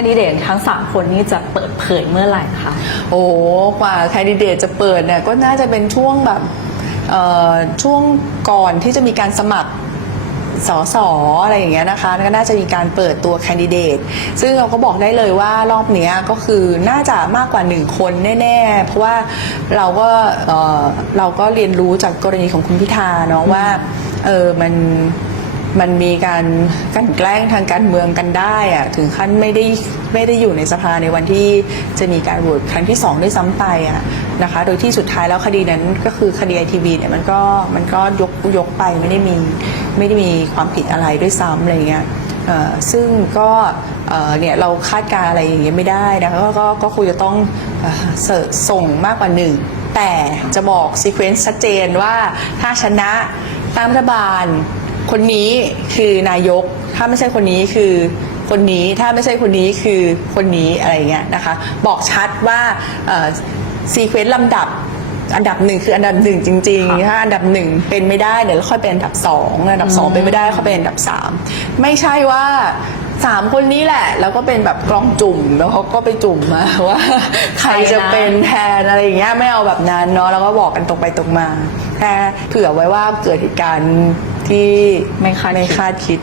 คนดิเดตทั้ง 3 คนนี้จะเปิดเผยเมื่อไหร่คะ โอ้กว่าแคนดิเดตจะเปิดเนี่ยก็น่าจะเป็นช่วงแบบเอ่อช่วงก่อนที่จะมีการสมัครสอสออะไรอย่างเงี้ยนะคะก็น่าจะมีการเปิดตัวแคนดิเดต ซึ่งเราก็บอกได้เลยว่ารอบเนี้ยก็คือน่าจะมากกว่าหนึ่งคนแน่ ๆ เพราะว่าเราก็เออเราก็เรียนรู้จากกรณีของคุณพิธาเนาะว่าเออมัน มันมีการกันแกล้งทางการเมืองกันได้อะถึงขั้นไม่ได้ไม่ได้อยู่ในสภาในวันที่จะมีการโหวตครั้งที่สองด้วยซ้ำไปอะนะคะ โดยที่สุดท้ายแล้วคดีนั้นก็คือคดีไอทีวีเนี่ยมันก็มันก็ยกยกไปไม่ได้มีไม่ได้มีความผิดอะไรด้วยซ้ำอะไรเงี้ยอ่อซึ่งก็เนี่ยเราคาดการอะไรอย่างเงี้ยไม่ได้นะคะก็ก็ก็คงจะต้องอส่งมากกว่าหนึ่งแต่จะบอกซีเควนซ์ชัดเจนว่าถ้าชนะตั้งรัฐบาล คนนี้คือนายก ถ้าไม่ใช่คนนี้คือคนนี้ถ้าไม่ใช่คนนี้คือคนนี้อะไรเงี้ยนะคะ บอกชัดว่าซีเควนต์ลำดับอันดับหนึ่งคืออันดับหนึ่งจริงค่ะๆถ้าอันดับหนึ่งเป็นไม่ได้เดี๋ยวเราค่อยเป็นอันดับสองอันดับสองเป็นไม่ได้ค่อยเป็นอันดับสามไม่ใช่ว่าสามคนนี้แหละ แล้วก็เป็นแบบกล้องจุ่มแล้วเขาก็ไปจุ่มมาว่า ใครจะเป็นแทนอะไรอย่างเงี้ยไม่เอาแบบนั้นเนาะแล้วก็บอกกันตรงไปตรงมาแค่เผื่อไว้ว่าเกิดเหตุการณ์ ที่ไม่คาดไม่คิด คาดคิด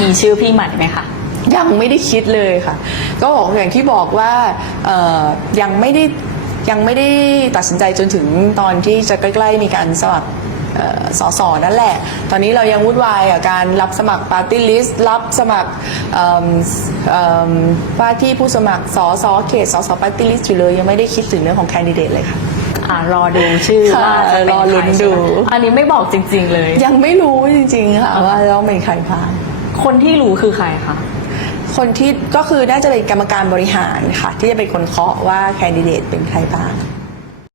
มีชื่อพี่ใหม่ไหมคะ ยังไม่ได้คิดเลยค่ะ ก็บอกอย่างที่บอกว่าเอ่อยังไม่ได้ยังไม่ได้ตัดสินใจจนถึงตอนที่จะใกล้ๆมีการสมัครเอ่อสอสอนั่นแหละ ตอนนี้เรายังวุ่นวายกับการรับสมัครปาร์ตี้ลิสต์รับสมัครเอิ่มเอิ่มว่าที่ผู้สมัครสอสอเขตสอสอปาร์ตี้ลิสต์อยู่เลย ยังไม่ได้คิดถึงเรื่องของแคนดิเดตเลยค่ะ อ่ารอดูชื่อค่ะว่าจะเป็นรอลุ้นใคใช่ไหมดู อันนี้ไม่บอกจริง ๆ เลย ยังไม่รู้จริงๆค่ะว่าต้องเป็นใครบ้างคนที่รู้คือใครคะ คนที่ก็คือน่าจะเป็นกรรมการบริหารค่ะ ที่จะเป็นคนเคาะว่าแคนดิเดตเป็นใครบ้าง